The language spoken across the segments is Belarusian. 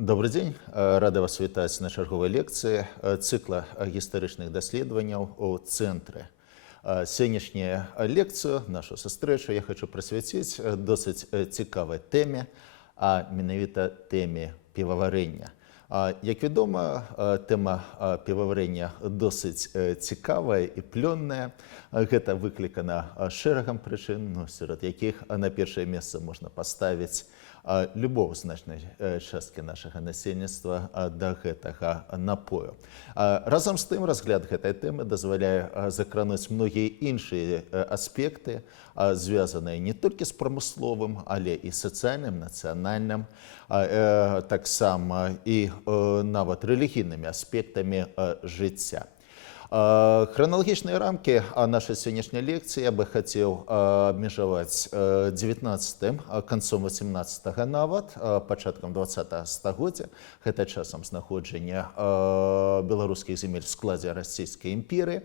Добрый дзень, рады вас вітаць на чарговай лекцыі цыкла гістарычных даследаванняў у цэнтры. Сённяшнюю лекцыю, нашу сустрэчу я хочу прысвяціць досыць цікавай тэме, а менавіта тэме піваварэння. Як вядома, тэма піваварэння досыць цікавая і плённая. Гэта выклікана шэрагам прычын, сярод якіх на першае месца можна паставіць любоў значнай часткі нашага насельніцтва да гэтага напою. Разам з тым, разгляд гэтай тэмы дазваляе закрануць многія іншыя аспекты, звязаныя не толькі з прамысловым, але і сацыяльным, нацыянальным, таксама і нават рэлігійнымі аспектамі жыцця. Храналагічныя рамкі нашай сённяшняй лекцыі я бы хацеў абмежаваць 19-м, канцом 18-го нават, пачаткам 20-го стагоддзя, гэта часам знаходжання беларускіх земель в складзе расійскай імперыі.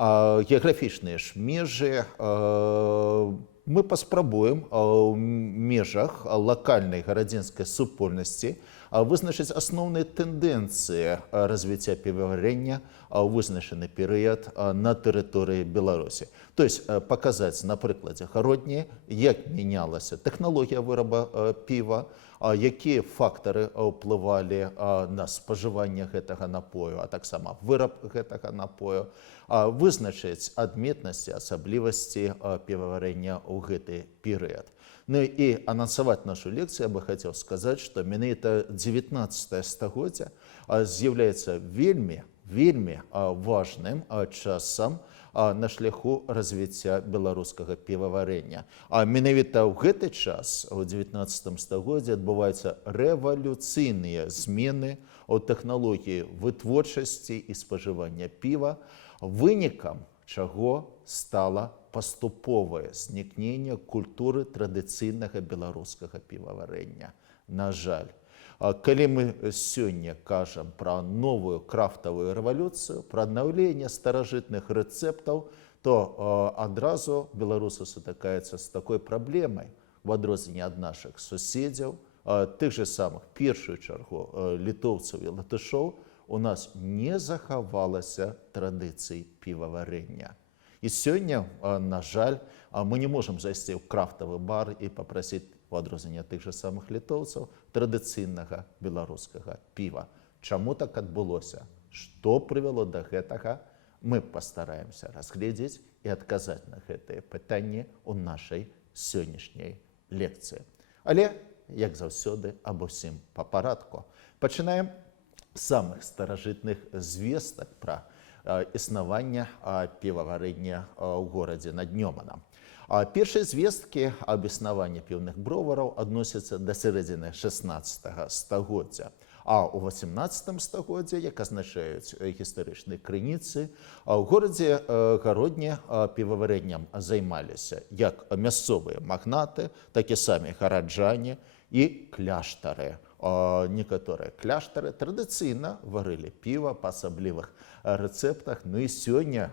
Геаграфічныя ж межы мы паспрабуем у межах лакальнай гарадзінскай супольнасці вызначыць асноўныя тэндэнцыі развіцця піваварэння ў вызначаны перыяд на тэрыторыі Беларусі. То есть паказаць на прыкладзе гародні, як мянялася тэхналогія выраба піва, якія фактары ўплывалі на спажыванне гэтага напою, а таксама выраб гэтага напою, вызначыць адметнасці, асаблівасці піваварэння ў гэты перыяд. Ну і анансаваць нашу лекцыю я бы хацеў сказаць, што менавіта 19-е стагоддзя з'яўляецца вельмі важным часам на шляху развіцця беларускага піваварэння. А менавіта ў гэты час, у 19 стагоддзі, адбываюцца рэвалюцыйныя змены ў тэхналогіі вытворчасці і спажывання піва, вынікам чаго стала паступовае знікненне культуры традыцыйнага беларускага піваварэння. На жаль, калі мы сёння кажам пра новую крафтавую рэвалюцыю, пра аднаўленне старажытных рэцэптаў, то адразу беларусы сутыкаюцца з такой праблемай, у адрозненне ад нашых суседзяў, тых же самых, першую чаргу, літоўцаў і латышоў, у нас не захавалася традыцый піваварэння. І сёння, на жаль, мы не можам зайсці ў крафтавы бар і папрасіць, у адрозненне ад тых же самых літоўцаў, традыцыйнага беларускага піва. Чаму так адбылося? Што прывяло да гэтага? Мы пастараемся разгледзець і адказаць на гэтыя пытанні ў нашай сённяшняй лекцыі. Але, як заўсёды, аб усім па парадку. Пачынаем з самых старажытных звестак пра існавання піваварэння ў горадзе над Нёманам. Першыя звесткі аб існаванні піўных бровараў адносяцца да сярэдзіны 16 стагоддзя. А ў 18 стагоддзі, як азначаюць гістарычныя крыніцы, у горадзе Гародні піваварэннем займаліся як мясцовыя магнаты, так і самі гараджане і кляштары. Некаторыя кляштары традыцыйна варылі піва па асаблівых рэцэптах. Ну і сёння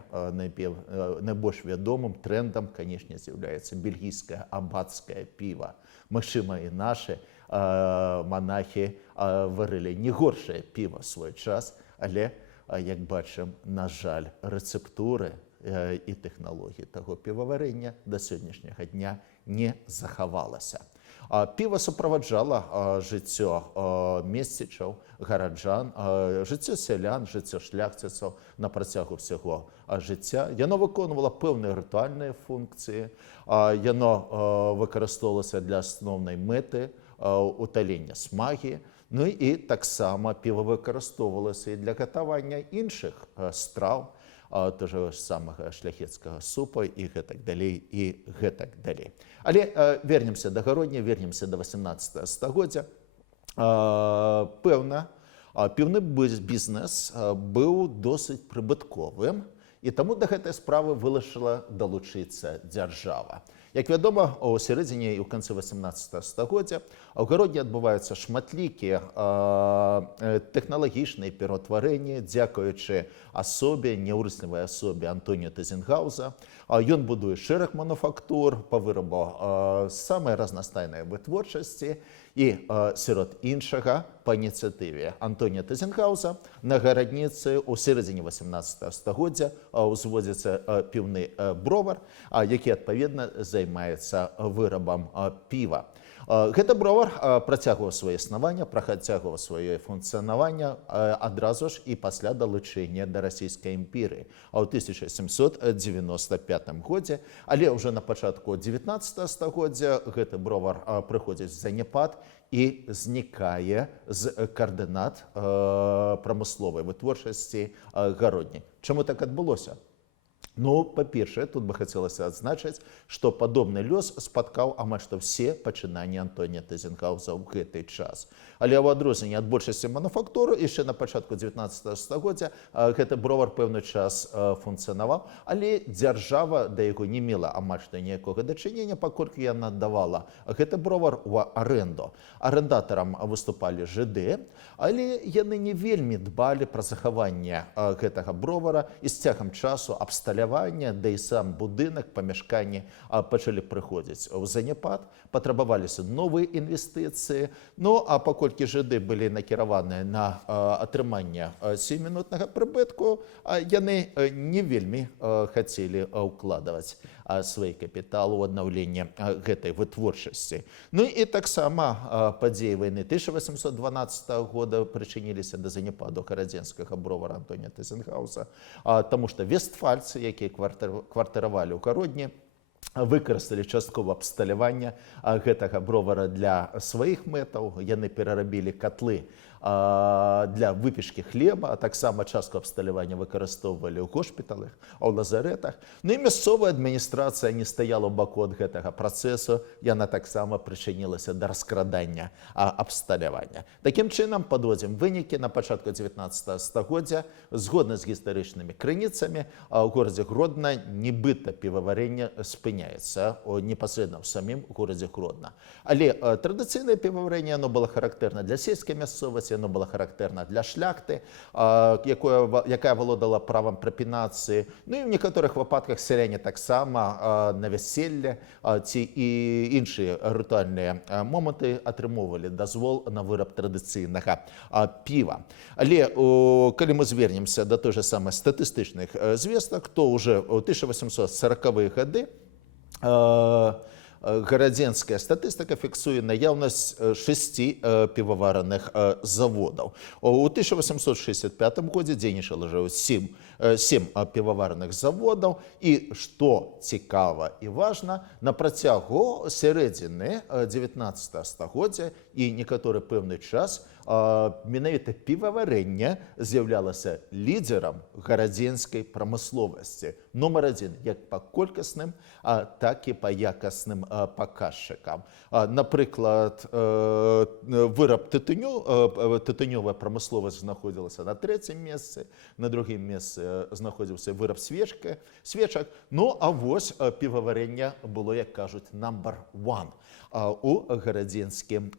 найбольш вядомым трэндам, канешне, з'яўляецца бельгійскае абацкае піва. Магчыма, і нашы манахі варылі не горшае піва ў свой час, але, як бачым, на жаль, рэцэптуры і тэхналогіі таго піваварэння да сённяшняга дня не захавалася. Піва суправаджала жыццё месцічаў, гараджан, жыццё сялян, жыццё шляхціцаў на працягу ўсяго жыцця. Яно выконвала пэўныя рытуальныя функцыі, яно выкарыстоўвалася для асноўнай мэты уталення смагі, ну і таксама піва выкарыстоўвалася і для гатавання іншых страў, того ж самага шляхецкага супа і гэтак далей, і гэтак далей. Але вернемся да гародні, вернемся да 18 стагоддзя. Пэўна, піўны бізнес быў досыць прыбытковым, і таму да гэтай справы вырашыла далучыцца дзяржава. Як вядома, у сярэдзіне і ў канцы 18 стагоддзя ў гародні адбываюцца шматлікія тэхналагічныя пераўтварэнні, дзякуючы асобе, няўрыслівай асобе Антоніо Тызенгауза. Ён будуе шэраг мануфактур па вырабу самай разнастайнай вытворчасці, І серед іншага па ініцыятыве Антоніа Тызенхаўза на гарадніцы ў сярэдзіне 18 стагоддзя узводзіцца піўны бровар, які адпаведна займаецца вырабам піва. Гэты бровар працягваў свае існаванне, працягваў сваё функцыянаванне адразу ж і пасля далучэння да расійскай імперыі ў 1795 годзе, але ўжо на пачатку 19 стагоддзя гэты бровар прыходзіць в заняпад і знікае з каардынат прамысловай вытворчасці гародні. Чаму так адбылося? Ну, па-першае, тут бы хацелася адзначыць, што падобны лёс спаткаў амаль што ўсе пачынанні Антоніа Тызенхаўза ў гэты час. Але ў адрозненне ад большасці мануфактур, яшчэ на пачатку 19 стагоддзя гэты бровар пэўны час функцыянаваў, але дзяржава да яго не мела амаль што ніякога дачынення, паколькі яна аддавала гэты бровар у арэнду. Арэндатарам выступалі жыды, але яны не вельмі дбалі пра захаванне гэтага бровара і з цягам часу абсталявання, да і сам будынак, памяшканні пачалі прыходзіць у заняпад, патрабаваліся новыя інвестыцыі. Ну, а паколькі жыды былі накіраваныя на атрыманне сёмінутнага прыбытку, яны не вельмі хацелі ўкладваць свой капітал у аднаўленне гэтай вытворчасці. Ну і таксама падзеі вайны 1812 года прычыніліся да заняпаду гарадзенскага бровара Антоніа Тызенхаўза, таму што вестфальцы, якія кватаравалі ў гародні, выкарысталі часткова абсталявання гэтага бровара для сваіх мэтаў. Яны перарабілі катлы для выпечкі хлеба, а таксама частку абсталявання выкарыстоўвалі ў госпіталях, у лазарэтах. Ну і мясцовая адміністрацыя не стаяла ў баку ад гэтага працэсу, яна таксама прычынілася да раскрадання абсталявання. Такім чынам, падводзім вынікі, на пачатку 19 стагоддзя, згодна з гістарычнымі крыніцамі, у горадзе Гродна нібыта піваварэнне спыняецца непасрэдна ў самім горадзе Гродна. Але традыцыйнае піваварэнне, оно было характэрна для сельскай мясцовасці, оно было характэрна для шляхты, якая валодала правам прапінацыі. Ну і ў некаторых выпадках сяляне таксама на вяселле ці і іншыя рытуальныя моманты атрымоўвалі дазвол на выраб традыцыйнага піва. Але калі мы звернемся да той же самых статыстычных звестак, то ўжо ў 1840-е гады гарадзенская статыстыка фіксуе наяўнасць 6 піваварных заводаў. У 1865 годзе дзейнічала ўжо 7 піваварных заводаў. І, што цікава і важна, на працягу сярэдзіны 19 стагоддзя і некаторы пэўны час менавіта піваварэнне з'яўлялася лідзерам гарадзенскай прамысловасці. Нумар адзін як па колькасным, так і па якасным паказчыкам. Напрыклад, выраб тытунёвая прамысловасць знаходзілася на 3-м месцы, на 2-м месцы знаходзіўся выраб свечак. Ну, а вось піваварэнне было, як кажуць, number one у гарадзенскім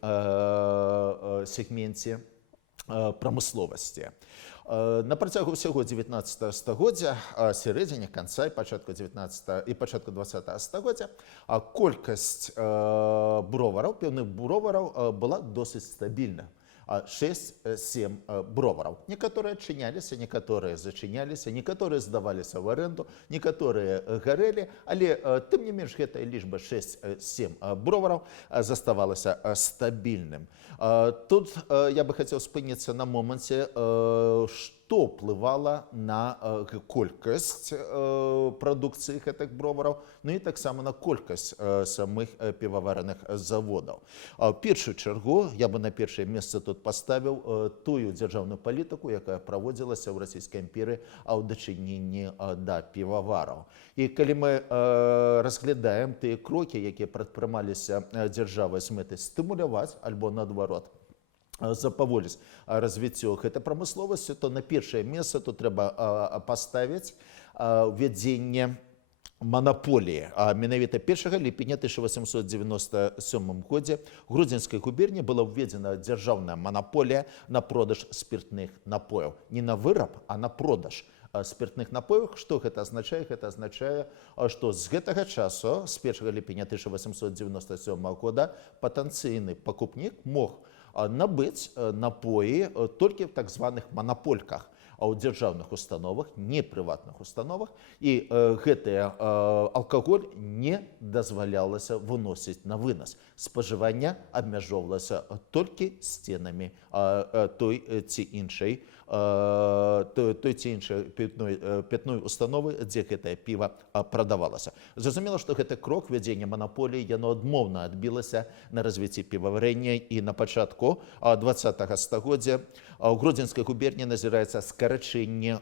сегменце прамысловасці. На працягу ўсяго 19 стагоддзя, сярэдзіне, канца і пачатку 19 і пачатку 20 стагоддзя колькасць бровараў, піўных бровараў была досыць стабільна. 6-7 бровараў. Некаторыя адчыняліся, некаторыя зачыняліся, некаторыя здаваліся ў арэнду, некаторыя гарэлі, але тым не менш гэтая лічба 6-7 бровараў заставалася стабільным. Тут я бы хацеў спыніцца на моманце, што ўплывала на колькасць прадукцыі гэтых бровараў, ну і таксама на колькасць самых піваварных заводаў. В першую чаргу я бы на першае месца тут паставіў тую дзяржаўную палітыку, якая праводзілася ў расійскай імперыі ў дачыненні да півавараў. І калі мы разглядаем тыя крокі, якія прадпрымаліся дзяржавай з мэтай стымуляваць альбо наадварот запаволіць развіццё гэтай прамысловасці, то на першае месца тут трэба паставіць ўвядзенне монополии. Менавіта 1 ліпеня 1897 годзе у Гродзенскай губерні была введзена дзяржаўная монополія на продаж спиртных напояў. Не на выраб, а на продаж спиртных напоев. Што гэта азначае? Гэта азначае, што з гэтага часу, з 1 ліпеня 1897 года, патэнцыйны пакупнік мог набыць напоі толькі в так званых манапольках, а ў дзяржаўных установах, не прыватных установах, і гэты алкаголь не дазвалялася выносіць на вынос. Спажыванне абмяжоўвалася толькі сценамі той ці іншай пітной установы, дзе гэтае піва прадавалася. Зразумела, што гэты крок вядзення манаполіі, яно адмоўна адбілася на развіцці піваварэння, і на пачатку 20-го стагоддзя ў Гродзенскай губерні назіраецца скарачэнне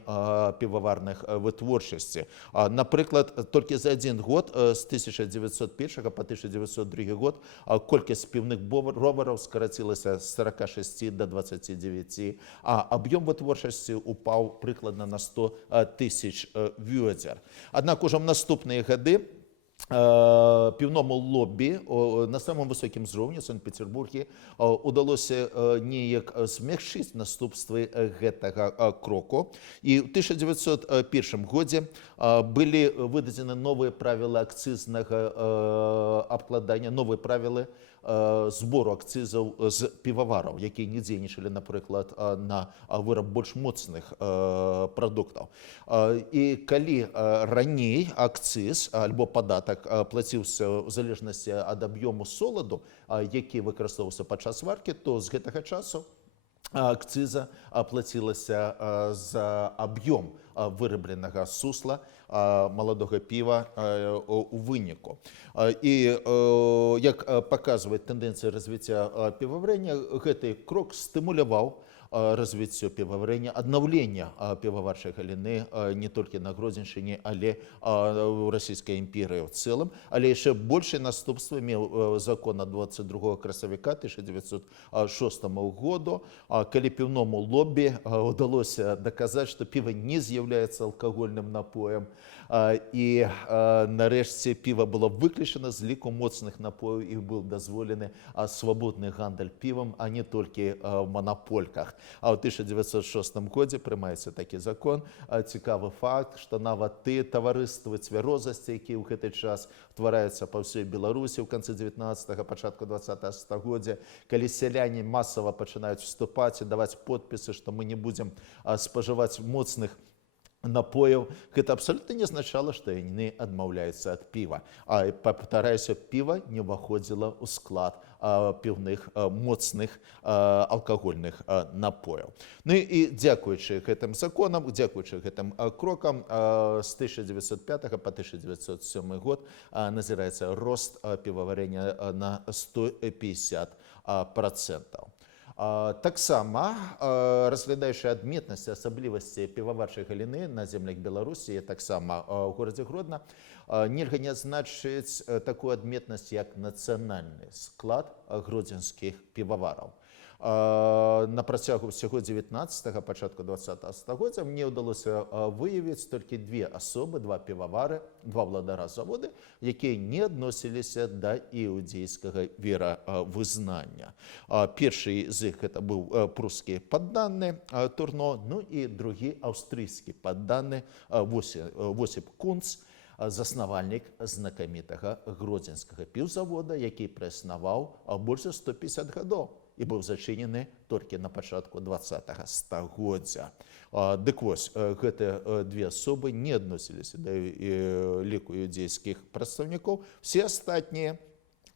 піваварных вытворчасці. Напрыклад, толькі за адзін год, з 1901 по 1902 год, колькасць піўных ровараў скарацілася з 46 до 29, а аб'ём вытворчасці упаў прыкладна на 100 тысяч вёдзер. Аднак ужо ў наступныя гады піўному лоббі на самым высокім узроўні ў Санкт-Петербурге удалося неяк змякчыць наступствы гэтага кроку. І ў 1901 годзе былі выдадзены новыя правілы акцызнага абкладання, новыя правілы збору акцызаў з півавараў, якія не дзейнічалі, напрыклад, на выраб больш моцных прадуктаў. І калі раней акцыз альбо падатак плаціўся ў залежнасці ад аб'ёму соладу, які выкарыстоўваўся падчас варкі, то з гэтага часу акцыза плацілася за аб'ём вырабленага сусла маладога піва у выніку. І як паказвае тэндэнцыя развіцця піваварэння, гэты крок стымуляваў развіццё піваварэння, аднаўлення піваварчай галіны не толькі на Гродзеншчыне, але ў Расійскай імперыі ў цэлым. Але яшчэ большыя наступствы меў закон ад 22 красавіка 1906 году, калі піўному лоббі удалося даказаць, што піва не з'яўляецца алкагольным напоем, і нарэшце піва было выключана з ліку моцных напояў і быў дазволены свабодны гандаль півам, а не толькі ў манапольках. А ў 1906 годзе прымаецца такі закон. Цікавы факт, што нават тыя таварыствы цвярозасці, якія ў гэты час утвараюцца па ўсёй Беларусі ў канцы 19-го, пачатку 20-го стагоддзя, калі сяляне масава пачынаюць вступаць і даваць подпісы, што мы не будзем спажываць моцных напояў, гэта абсалютна не азначала, што яны адмаўляюцца ад піва. Паўтараюся, піва не ўваходзіла ў склад піўных моцных алкагольных напояў. Ну і дзякуючы гэтым законам, дзякуючы гэтым крокам, з 1905 по 1907 год назіраецца рост піваварення на 150%. Таксама, разглядаючы адметнасці, асаблівасці піваварчай галіны на землях Беларусі, таксама ў горадзе Гродна, нельга не адзначыць такую адметнасць, як нацыянальны склад гродзенскіх півавараў. На працягу ўсяго 19-го, пачатку 20-го стагоддзя мне ўдалося выявіць толькі две асобы, два півавары, два ўладара заводы, якія не адносіліся да іўдзейскага веравызнання. Першы з іх гэта быў прускі падданы Турно, ну і другі аўстрыйскі падданы Восіп Кунц, заснавальнік знакамітага гродзенскага піўзавода, які праіснаваў больш за 150 гадоў і быў зачынены толькі на пачатку 20-го стагоддзя. Дык вось, гэтыя две асобы не адносіліся да ліку іўдзейскіх прадстаўнікоў. Все астатнія,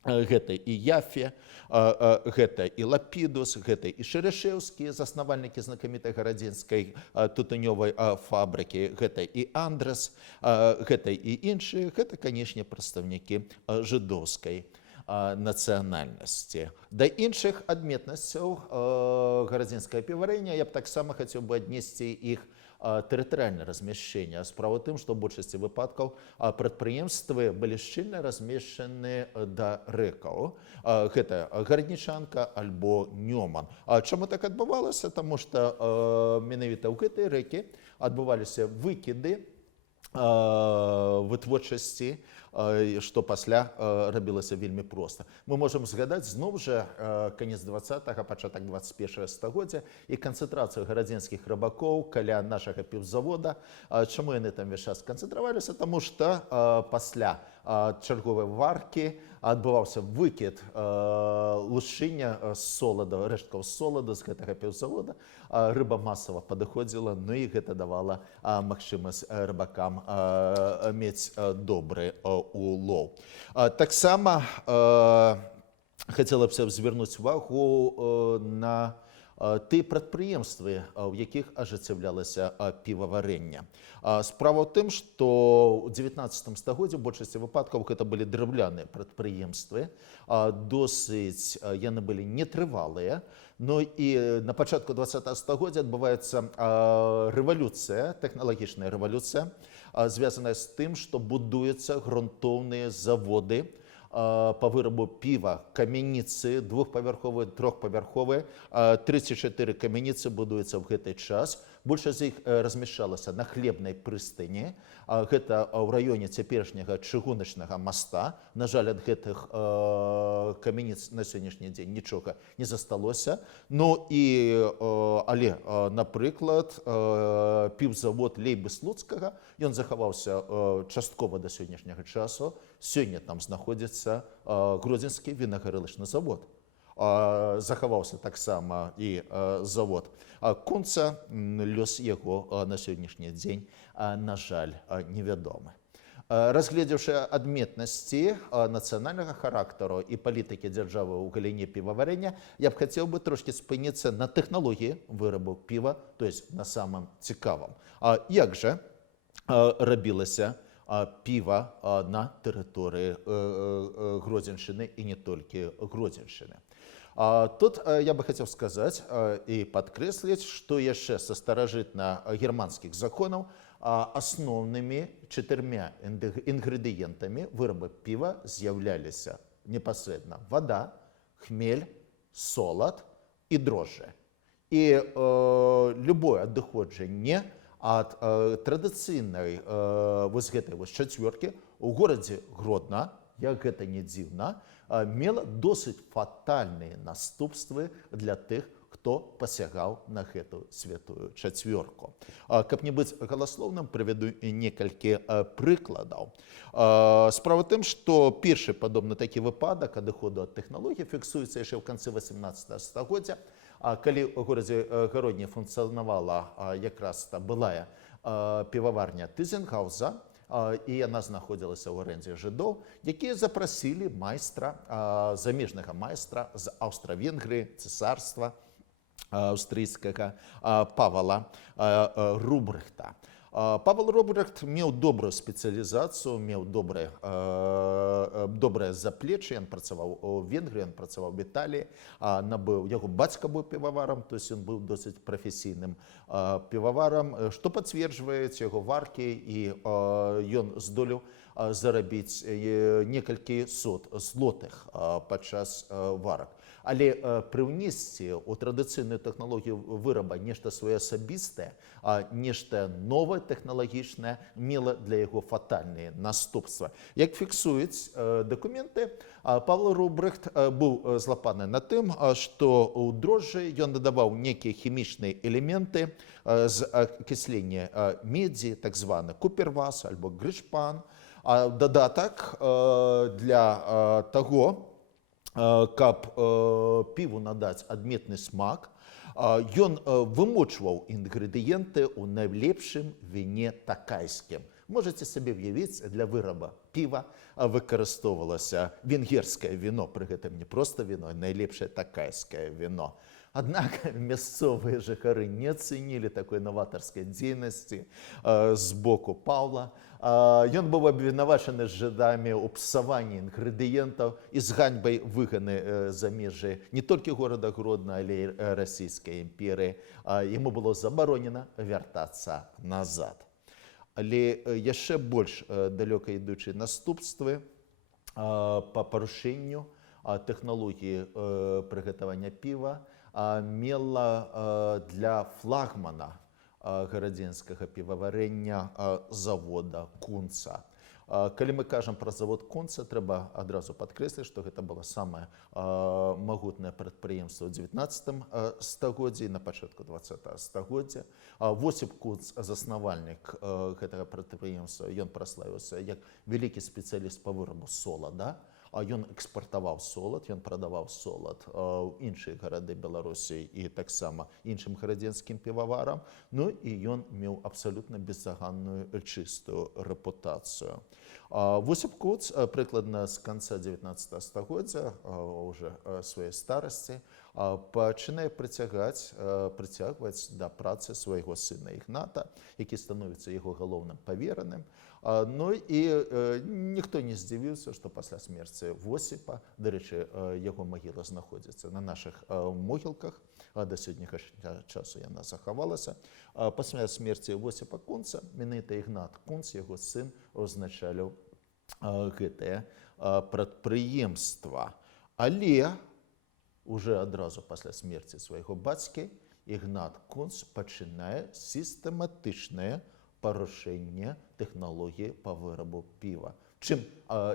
гэта і Яфе, гэта і Лапідус, гэта і Шэрэшэўскія, заснавальнікі знакамітай гарадзенскай тутунёвай фабрыкі, гэта і Андрас, гэта і іншыя, гэта, канешне, прадстаўнікі жыдоўскай нацыянальнасці. Да іншых адметнасцяў гарадзенскага піваварэння я б таксама хацеў бы аднесці іх тэрытарыяльнае размяшчэнне. Справа ў тым, што ў большасці выпадкаў прадпрыемствы былі шчыльна размешчаны да рэкаў. Гэта Гараднічанка альбо Нёман. Чаму так адбывалася? Таму што менавіта ў гэтай рэкі адбываліся выкіды вытворчасці што пасля рабілася вельмі проста. Мы можам згадаць зноў жа канец 20-го, пачатак 21-го стагоддзя і канцэнтрацыю гарадзенскіх рыбакоў каля нашага піўзавода. Чаму яны там весь час канцэнтраваліся? Таму што пасля чарговай варкі адбываўся выкід лушыня солада, рэшткаў солада з гэтага піўзавода. Рыба масава падыходзіла, ну і гэта давала магчымасць рыбакам мець добры улоў. Таксама хацела б звярнуць увагу на тыя прадпрыемствы, у якіх ажыццяўлялася піваварэнне. Справа ў тым, што ў 19 стагоддзі ў большасці выпадкаў гэта былі драўляныя прадпрыемствы, досыць яны былі нетрывалыя. Ну і на пачатку 20-го стагоддзя адбываецца рэвалюцыя, тэхналагічная рэвалюцыя, звязаная з тым, што будуюцца грунтоўныя заводы по вырабу піва, камяніцы, двухпавярховыя, трохпавярховыя, 34 камяніцы будуюцца ў гэты час. Большасць з іх размяшчалася на хлебнай прыстыні. Гэта ў раёне цяперашняга чыгуначнага моста. На жаль, ад гэтых камяніц на сённяшні дзень нічога не засталося. Ну і, але, напрыклад, піўзавод Лейбы Слуцкага, ён захаваўся часткова да сённяшняга часу. Сёння там знаходзіцца Гродзенскі вінагарэлачны завод. Захаваўся таксама і завод Кунца, лёс яго на сённяшні дзень, на жаль, невядомы. Разгледзеўшы адметнасці нацыянальнага характару і палітыкі дзяржавы ў галіне піваварэння, я б хацеў бы трошкі спыніцца на тэхналогіі вырабу піва, то есть на самым цікавым. Як жа рабілася піва на тэрыторыі Гродзеншчыны і не толькі Гродзеншчыны. Тут я бы хацеў сказаць і падкрэсліць, што яшчэ са старажытна-германскіх законаў асноўнымі 4 інгрэдыентамі вырабу піва з'яўляліся непасрэдна вада, хмель, солад і дрожжы. І любое адыходжанне ад традыцыйнай вось гэтай вось чацвёркі ў горадзе Гродна, як гэта не дзіўна, мела досыць фатальныя наступствы для тых, хто пасягаў на гэту святую чацвёрку. Каб не быць галаслоўным, прывяду некалькі прыкладаў. Справа ў тым, што першы падобны такі выпадак адыходу ад тэхналогій фіксуецца яшчэ ў канцы 18 стагоддзя, калі ў горадзе Гродні функцыянавала якраз та былая піваварня Тызенгауза, і яна знаходзілася ў арэндзе жыдоў, якія запрасілі майстра, замежнага майстра з Аўстра-Венгрыі, цэсарства аўстрыйскага, Павала Рубрыхта. Павел Рубрыхт меў добрую спецыялізацыю, меў добрае заплечы, ён працаваў у Венгрыі, ён працаваў в Італіі, яго бацька быў піваварам, то есть ён быў досыць прафесійным піваварам, што пацверджваюць яго варкі, і ён здолеў зарабіць некалькі сот злотых падчас варак. Але прыўнесці ў традыцыйную тэхналогію выраба нешта своеасабістае, нешта новае тэхналагічнае мела для яго фатальныя наступствы. Як фіксуюць дакументы, Павел Рубрыхт быў злапаны на тым, што ў дрожжы ён дадаваў некія хімічныя элементы з акіслення медзі, так званы купервас альбо грышпан. Дадатак для таго, каб піву надаць адметны смак, ён вымочваў інгрэдыенты ў найлепшым віне такайскім. Можаце сабе ўявіць, для выраба піва выкарыстоўвалася венгерскае віно, пры гэтым не проста віно, а найлепшае такайскае віно. Аднак мясцовыя жыхары не ацэнілі такой наватарскай дзейнасці з боку Паўла. Ён быў абвінавачаны жыдамі ў псаванні інгрэдыентаў і з ганьбай выгнаны за межы не толькі горада Гродна, але і расійскай імперыі. Яму было забаронена вяртацца назад. Але яшчэ больш далёка ідучыя наступствы па парушэнню тэхналогіі прыгатавання піва мела для флагмана гарадзенскага піваварэння завода Кунца. Калі мы кажам пра завод Конца, трэба адразу падкрэсліць, што гэта было самае магутнае прадпрыемства ў 19 стагоддзі, на пачатку 20 стагоддзя. Восіп Кунц, заснавальнік гэтага прадпрыемства, ён праславіўся як вялікі спецыяліст па вырабу солада. Ён экспартаваў солад, ён прадаваў солад ў іншыя гарады Беларусі і таксама іншым гарадзенскім піваварам. Ну і ён меў абсалютна беззаганную чыстую рэпутацыю. Восіп Кунц прыкладна з канца 19 стагоддзя, уже сваёй старасці, пачынае прыцягваць да працы свайго сына Ігната, які становіцца яго галоўным павераным. Ну і ніхто не здзівіўся, што пасля смерці Восіпа, дарэчы, яго магіла знаходзіцца на нашых могілках, да сённяшняга часу яна захавалася. Пасля смерці Восіпа Кунца менавіта Ігнат Кунц, яго сын, узначаліў гэтае прадпрыемства. Але уже адразу пасля смерці свайго бацькі Ігнат Кунц пачынае сістэматычнае парушэнне тэхналогіі па вырабу піва. Чым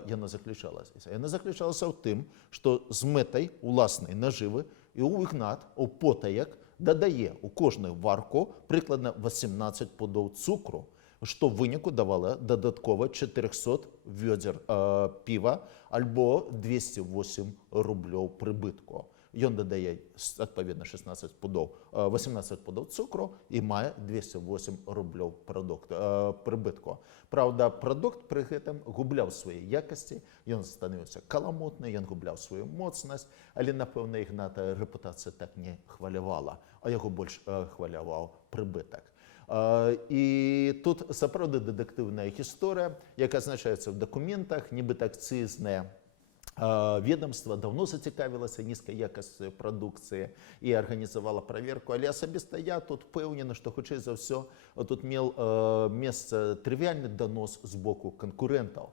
яна заключалася? Яна заключалася ў тым, што з мэтай уласнай нажывы Ігнат у потаяк дадае ў кожную варку прыкладна 18 пудоў цукру, што ў выніку давала дадаткова 400 вёдзер піва альбо 208 рублёў прыбытку. Ён дадае, адпаведна, 18 18 пудоў цукру і мае 208 рублёў прыбытку. Праўда, прадукт пры гэтым губляў свае якасці, ён становіўся каламутны, ён губляў сваю моцнасць, але, напэўна, Ігната рэпутацыя так не хвалявала, а яго больш хваляваў прыбытак. І тут сапраўды дэтэктыўная гісторыя, як азначаецца ў дакументах, нібыта акцызнае ведомство давно зацікавілася нізкай якасцю прадукцыі і арганізавала праверку, але асабіста я тут пэўнены, што хутчэй за ўсё тут меў месца трывіальны данос з боку канкурэнтаў.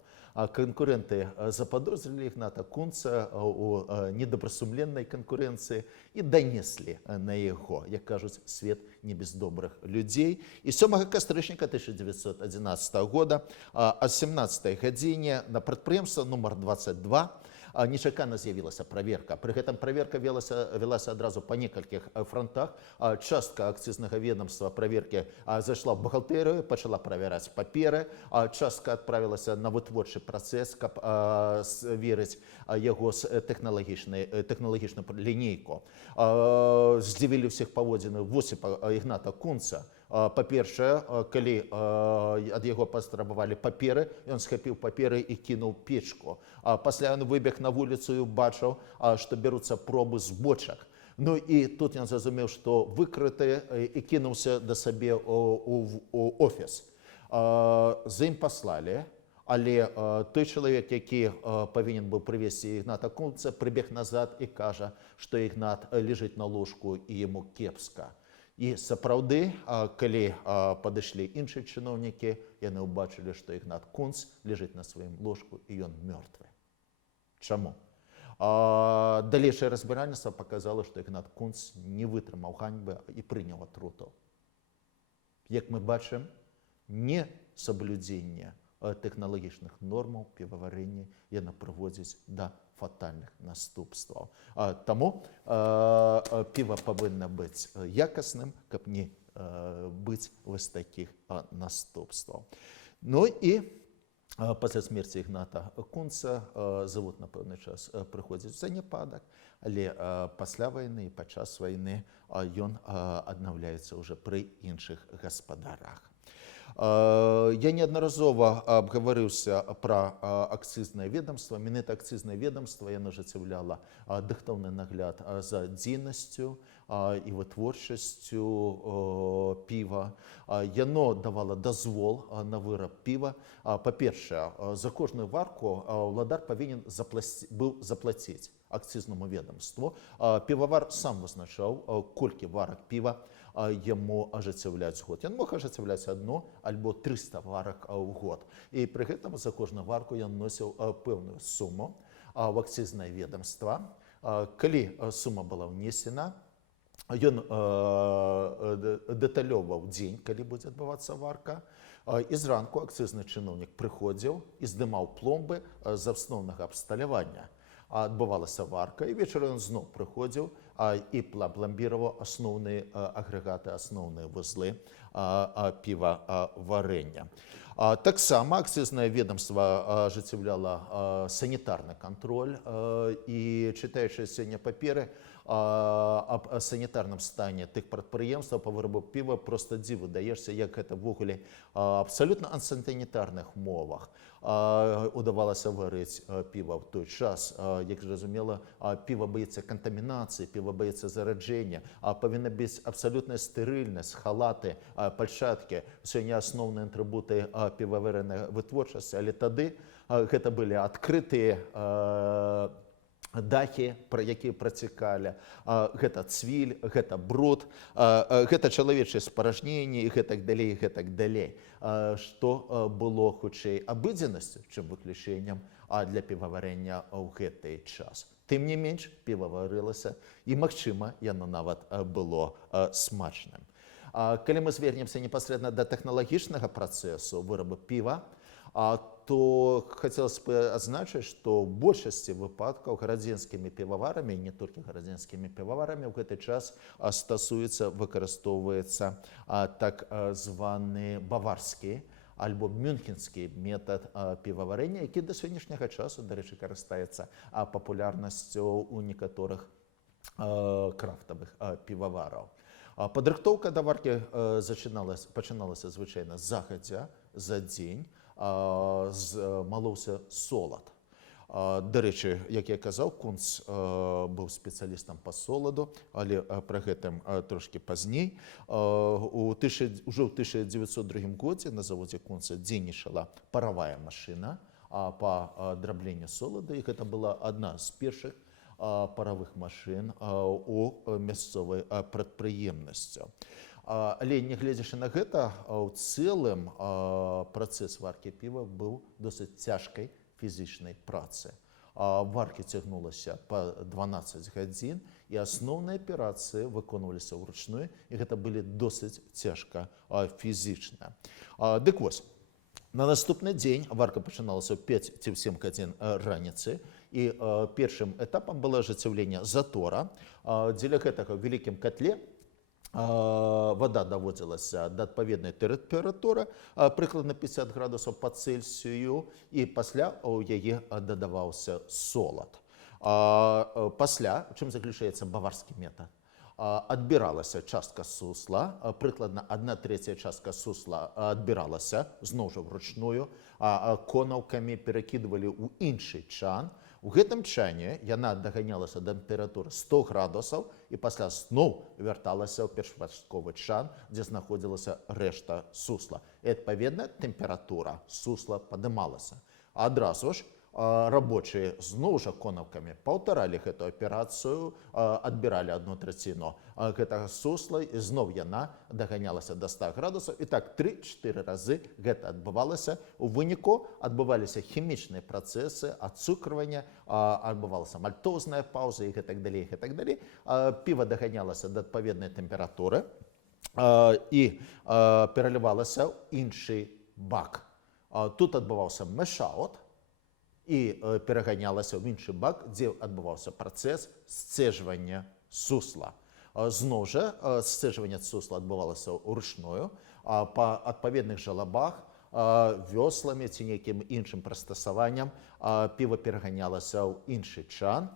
Канкурэнты заподозрили Ігната Кунца у недобрасумленнай канкурэнцыі і данеслі на яго, як кажуць, свет не без добрых людзей. І 7 кастрычніка 1911 года о 17 гадзіне на прадпрыемства нумар 22 нечакана з'явілася праверка. Пры гэтым праверка велася адразу па некалькіх фронтах. Частка акцызнага ведомства праверкі зайшла ў бухгалтэрыю, пачала правяраць паперы, частка адправілася на вытворчы працэс, каб зверыць яго з тэхналагічную лінейку. Здзівілі ўсіх паводзіны Восіпа Ігната Кунца. Па-першае, калі ад яго патрабавалі паперы, ён схапіў паперы і кінуў печку. Пасля ён выбег на вуліцу і убачыў, што бяруцца пробы з бочак. Ну і тут ён зразумеў, што выкрыты, і кінуўся да сабе ў офіс. За ім паслалі, але той чалавек, які павінен быў прывезці Ігната Кунца, прыбег назад і кажа, што Ігнат ляжыць на ложку і яму кепска. І сапраўды, калі падышлі іншыя чыноўнікі, яны ўбачылі, што Ігнат Кунц ляжыць на сваім ложку і ён мёртвы. Чаму? Далейшае разбіральніцтва паказала, што Ігнат Кунц не вытрымаў ганьбы і прыняў атруту. Як мы бачым, несаблюдзенне тэхналагічных нормаў піваварэння яна прыводзіць да фатальных наступстваў. Таму піва павінна быць якасным, каб не быць вось такіх наступстваў. Ну і пасля смерці Ігната Кунца завод на пэўны час прыходзіць у заняпадак, але пасля вайны і падчас вайны ён аднаўляецца ўжо пры іншых гаспадарах. Я неаднаразова абгаварыўся пра акцызнае ведомства. Менавіта акцызнае ведомства яно ажыццяўляла дыхтоўны нагляд за дзейнасцю і вытворчасцю піва. Яно давала дазвол на выраб піва. Па-першае, за кожную варку ўладар павінен быў заплаціць акцызнаму ведомству. Півавар сам вызначаў, колькі варак піва яму ажыццяўляць год. Ён мог ажыццяўляць адно альбо 300 варак ў год. І пры гэтым за кожную варку ён носіў пэўную суму в акцызнае ведомства. Калі сума была ўнесена, ён дэталёваў дзень, калі будзе адбывацца варка. І зранку акцызны чыноўнік прыходзіў і здымаў пломбы з асноўнага абсталявання. Адбывалася варка, і вечарам ён зноў прыходзіў і пломбіраваў асноўныя агрэгаты, асноўныя вузлы піваварэння. Таксама акцызнае ведомства ажыццяўляла санітарны кантроль, і чытаючы сёння паперы аб санітарным стане тых прадпрыемстваў па вырабу піва, проста дзіву даешся, як гэта ввогуле абсалютна антысанітарных умовах удавалася варыць піва ў той час. Як зразумела, піва баіцца кантамінацыі, піва баіцца зараджэння, павінна быць абсалютная стэрыльнасць, халаты, пальчаткі, сёння асноўныя атрыбуты піваварэнай вытворчасці, але тады гэта былі адкрытыя дахі, якія працякалі, гэта цвіль, гэта бруд, гэта чалавечыя спаражненні і гэтак далей, што было хутчэй абыдзенасцю, чым выключэннем для піваварэння ў гэты час. Тым не менш, піва варылася, і, магчыма, яно нават было смачным. Калі мы звернемся непасрэдна да тэхналагічнага працэсу вырабу піва, то хацелася б адзначыць, што ў большасці выпадкаў гарадзенскімі піваварамі, не толькі гарадзенскімі піваварамі, ў гэты час выкарыстоўваецца так званы баварскі альбо мюнхенскі метад піваварэння, які да сённяшняга часу, дарэчы, карыстаецца папулярнасцю ў некаторых крафтавых півавараў. Падрыхтоўка да варкі пачыналася звычайна загадзя, за дзень, малоўся солад. Дарэчы, як я казаў, Кунц быў спецыялістам па соладу, але пра гэтым трошкі пазней. Ужо ў 1902 годзе на заводзе Кунца дзейнічала паравая машына па драбленню соладу, і гэта была адна з першых паравых машын у мясцовай прадпрыемнасці. Але, нягледзячы на гэта, у цэлым працэс варкі піва быў досыць цяжкай фізічнай працы. Варкі цягнулася па 12 гадзін, і асноўныя аперацыі выконваліся ўручную, і гэта былі досыць цяжка фізічна. Дык вось, на наступны дзень варка пачыналася ў 5 ці 7 гадзін раніцы, і першым этапам было ажыццяўленне затора. Дзеля гэтага ў вялікім котле вода даводзілася да адпаведнай тэмпературы, прыкладна 50 градусаў па Цельсію, і пасля ў яе дадаваўся солад. Пасля, чым заключаецца баварскі метад, адбіралася частка сусла, прыкладна 1/3 частка сусла адбіралася, зноў жа вручную, конаўкамі перакідвалі ў іншы чан. У гэтым чане яна даганялася да тэмпературы 100 градусаў і пасля зноў вярталася ў першапачатковы чан, дзе знаходзілася рэшта сусла. І, адпаведна, тэмпература сусла падымалася. Адразу ж рабочыя зноў жа конаўкамі паўтаралі гэту аперацыю, адбіралі 1/3 гэтага сусла, і зноў яна даганялася да 100 градусаў. І так 3-4 разы гэта адбывалася. У выніку адбываліся хімічныя працэсы, адцукрывання, адбывалася мальтозная паўза і гэтак далей. Піва даганялася да адпаведнай тэмпературы і пералівалася ў іншы бак. Тут адбываўся мэшаут, і пераганялася ў іншы бак, дзе адбываўся працэс сцэжвання сусла. Зноў жа, сцэжванне сусла адбывалася ўручную, па адпаведных жалабах, вёсламі ці нейкім іншым прыстасаванням піва пераганялася ў іншы чан,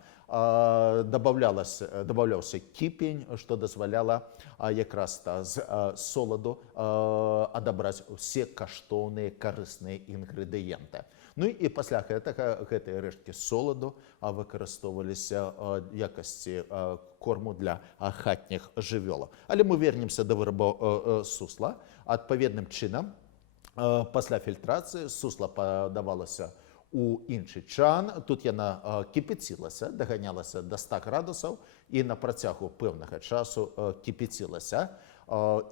дабаўляўся кіпень, што дазваляла якраз з соладу адабраць усе каштоўныя карысныя інгрэдыенты. Ну і пасля гэтага гэтыя рэшткі соладу выкарыстоўваліся ў якасці корму для хатніх жывёлаў. Але мы вернемся да вырабу сусла. Адпаведным чынам, пасля фільтрацыі сусла падавалася у іншы чан. Тут яна кіпяцілася, даганялася да 100 градусаў і на працягу пэўнага часу кіпяцілася.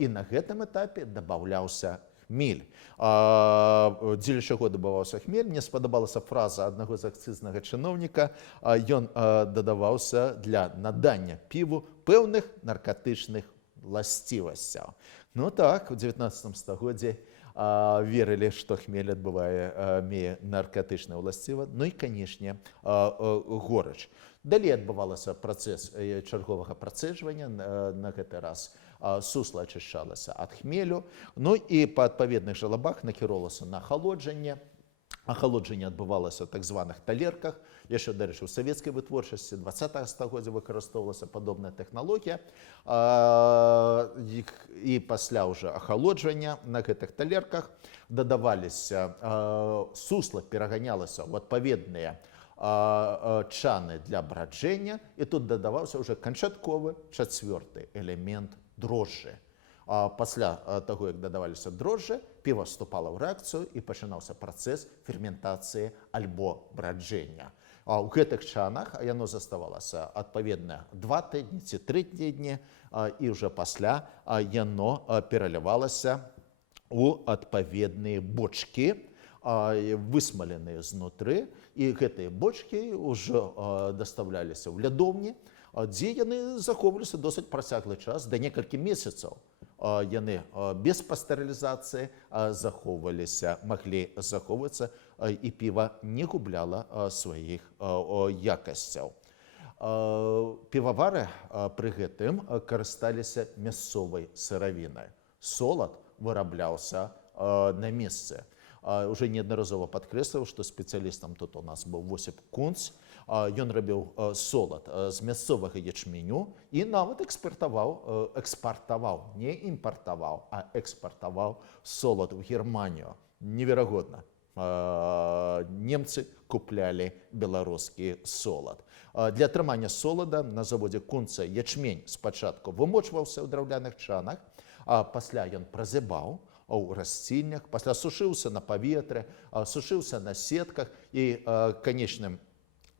І на гэтым этапе дабаўляўся хмель. Дзеля чаго дабаваўся хмель? Мне спадабалася фраза аднаго з акцызнага чыноўніка. Ён дадаваўся для надання піву пэўных наркатычных власцівасцяў. Ну так, у 19 стагоддзі верылі, што хмель мее наркатычнае ўласціва, ну і, канешне, горыч. Далей адбывалася працэс чарговага працэджвання, на гэты раз сусла ачышчалася ад хмелю, ну і па адпаведных жалабах накіроўвалася на ахалоджанне. Ахалоджанне адбывалася ў так званых талерках. Яшчэ, дарэчы, у савецкай вытворчасці 20 стагоддзя выкарыстоўвалася падобная тэхналогія. І пасля ўжо ахалоджання на гэтых талерках дадаваліся сусла, пераганялася ў адпаведныя чаны для браджэння, і тут дадаваўся ўжо канчатковы чацвёрты элемент дрожжы. Пасля таго, як дадаваліся дрожжы, піва вступала ў рэакцыю і пачынаўся працэс ферментацыі альбо браджэння. У гэтых чанах яно заставалася адпаведна 2 тыдні ці 3 тыдні, і ўжо пасля яно пералівалася ў адпаведныя бочкі, высмаленыя знутры, і гэтыя бочкі ўжо даставляліся ў лядоўні, дзе яны захоўваліся досыць працяглы час, да некалькі месяцаў. Яны без пастэрылізацыі маглі захоўвацца, і піва не губляла сваіх якасцяў. Півавары пры гэтым карысталіся мясцовай сыравінай. Солад вырабляўся на месцы. Уже неаднаразова падкрэсліў, што спецыялістам тут у нас быў Восіп Кунц. Ён рабіў солад з мясцовага ячменю і нават экспартаваў, не імпартаваў, а экспартаваў солад у Германію. Неверагодна. Немцы куплялі беларускі солад. Для атрымання солада на заводзе Кунца ячмень спачатку вымочваўся ў драўляных чанах, а пасля ён празябаў у расцільнях, пасля сушыўся на паветры, сушыўся на сетках, і канечным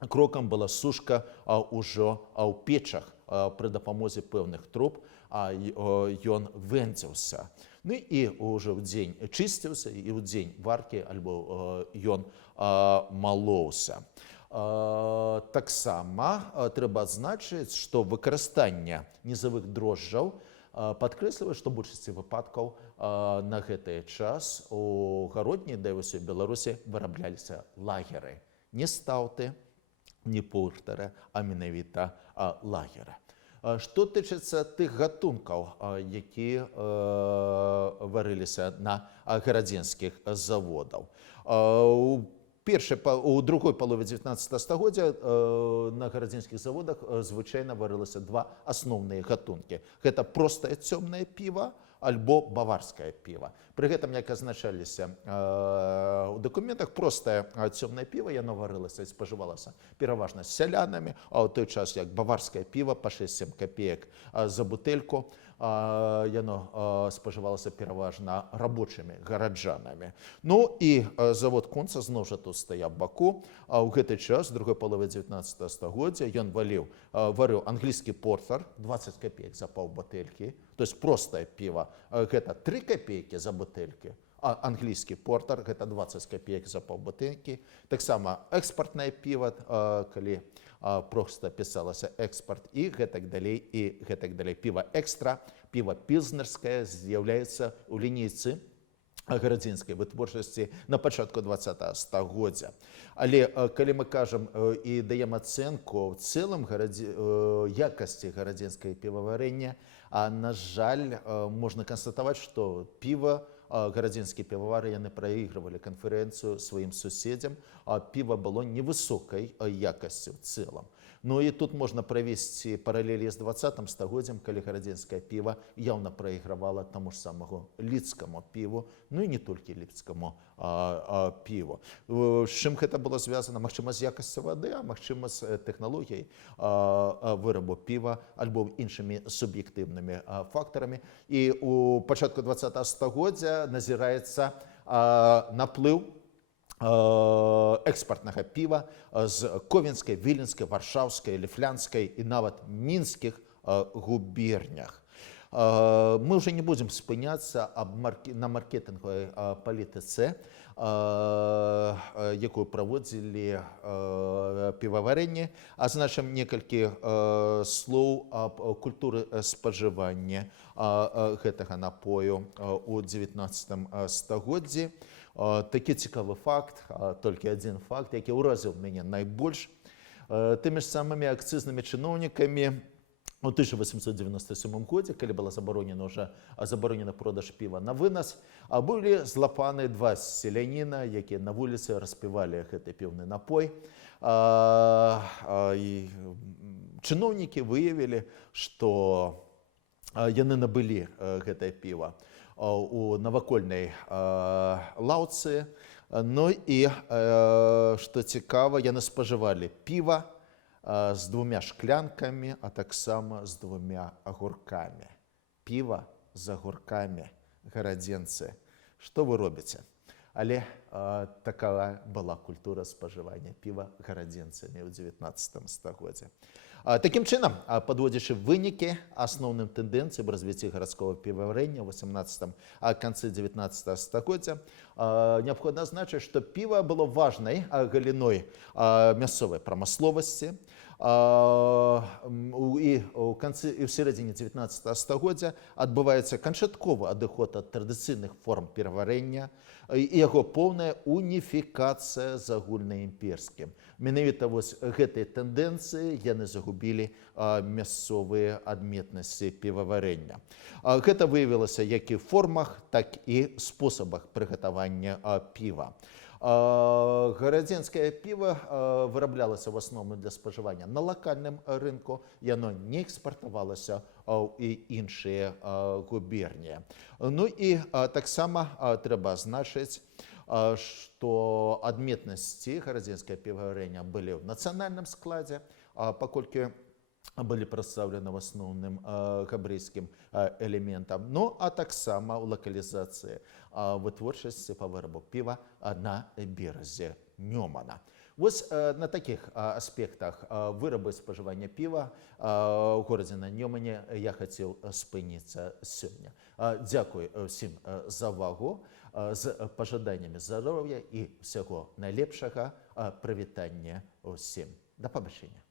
крокам была сушка ўжо ў печах пры дапамозе пэўных труб, ён вэнціўся. Ну і ўжо ў дзень чысціўся, і ў дзень варкі альбо ён малоўся. Таксама трэба адзначыць, што выкарыстанне нізавых дрожджаў падкрэслівае, што ў большасці выпадкаў на гэты час у гародні, да і ўсёй Беларусі вырабляліся лагеры. Не стаўты, не портэры, а менавіта лагеры. Што тычыцца тых гатункаў, якія варыліся на гарадзенскіх заводаў. У другой палове 19 стагоддзя на гарадзенскіх заводах звычайна варылася 2 асноўныя гатункі. Гэта простае цёмнае піва альбо баварскае піва. Пры гэтым, як азначаліся ў дакументах, простае цёмнае піва, яно варылася і спажывалася пераважна з сялянамі, а ў той час, як баварскае піва па 6-7 капеек за бутэльку, яно спажывалася пераважна рабочымі гараджанамі. Ну і завод Кунца зноў жа тут стаяў баку. У гэты час, другой паловы 19 стагоддзя, ён варыў англійскі портер 20 капеек за паўбутэлькі, то есть простае піва гэта 3 капейкі за бутэлькі, а англійскі портер гэта 20 капеек за паўбутэлькі. Таксама экспартнае піва, калі проста пісалася экспарт, і гэтак далей, і гэтак далей. Піва экстра, піва пілзнерскае з'яўляецца ў лінейцы гарадзенскай вытворчасці на пачатку 20 стагоддзя. Але калі мы кажам і даем ацэнку ў цэлым якасці гарадзенскай піваварэння, на жаль, можна канстатаваць, што піва гарадзенскія півавары яны праігрывалі канферэнцыю сваім суседзям, а піва было невысокай якасці ў цэлым. Ну і тут можна правесці паралелі з 20 стагоддзям, калі гарадзенскае піва яўна праігравала таму ж самому лідскаму піву, ну і не толькі лідскаму піву. З чым гэта было звязана? Магчыма, з якасцю вады, а магчыма, з тэхналогіяй вырабу піва альбо іншымі суб'ектыўнымі фактарамі. І у пачатку 20 стагоддзя назіраецца наплыў экспартнага піва з ковенскай, віленскай, варшаўскай, ліфлянскай і нават мінскіх губернях. Мы уже не будем спыняцца на маркетинговой палітыцы, якую праводзілі піваварэнні, азначым некалькі слоў аб культуры спажывання гэтага напою ў 19 стагоддзі. Такі цікавы факт, толькі адзін факт, які ўразіў мяне найбольш. Тымі ж самымі акцызнымі чыноўнікамі у 1897 годзе, калі была забаронена продаж піва на вынос, былі злапаны два селяніна, якія на вуліцы распівалі гэты піўны напой. Чыноўнікі выявілі, што яны набылі гэтае піва у навакольнай лаўцы. Ну і, што цікава, яны спажывалі піва з двумя шклянкамі, а таксама з двумя агуркамі. Піва з агуркамі, гарадзенцы. Што вы робіце? Але такая была культура спажывання піва гарадзенцамі ў 19 стагоддзі. Такім чынам, падводзячы вынікі асноўным тэндэнцыям ў развіцці гарадскога піваварэння ў 18 канцы 19 стагоддзя, неабходна адзначыць, што піва было важнай галіной мясцовай прамысловасці. І ў сярэдзіне 19 стагоддзя адбываецца канчатковы адыход ад традыцыйных форм піваварэння і яго поўная уніфікацыя з агульнаімперскім. Менавіта вось гэтай тэндэнцыі яны загубілі мясцовыя адметнасці піваварэння. Гэта выявілася як і ў формах, так і спосабах прыгатавання піва. Гарадзенскае піва выраблялася в асноўным для спажывання на лакальным рынку, яно не экспартавалася ў іншыя губерніі. Ну і таксама трэба азначыць, што адметнасці гарадзенскага піваварэння былі ў нацыянальным складзе, паколькі былі прадстаўлены в асноўным габрэйскім элементам, ну а таксама ў лакалізацыі вытворчасці па вырабу піва на беразе Нёмана. Вось на такіх аспектах вырабу спажывання піва ў горадзе на Нёмане я хацеў спыніцца сёння. Дзякуй усім за ўвагу, з пажаданнямі здароўя і ўсяго найлепшага, прывітання ўсім. Да пабачэння.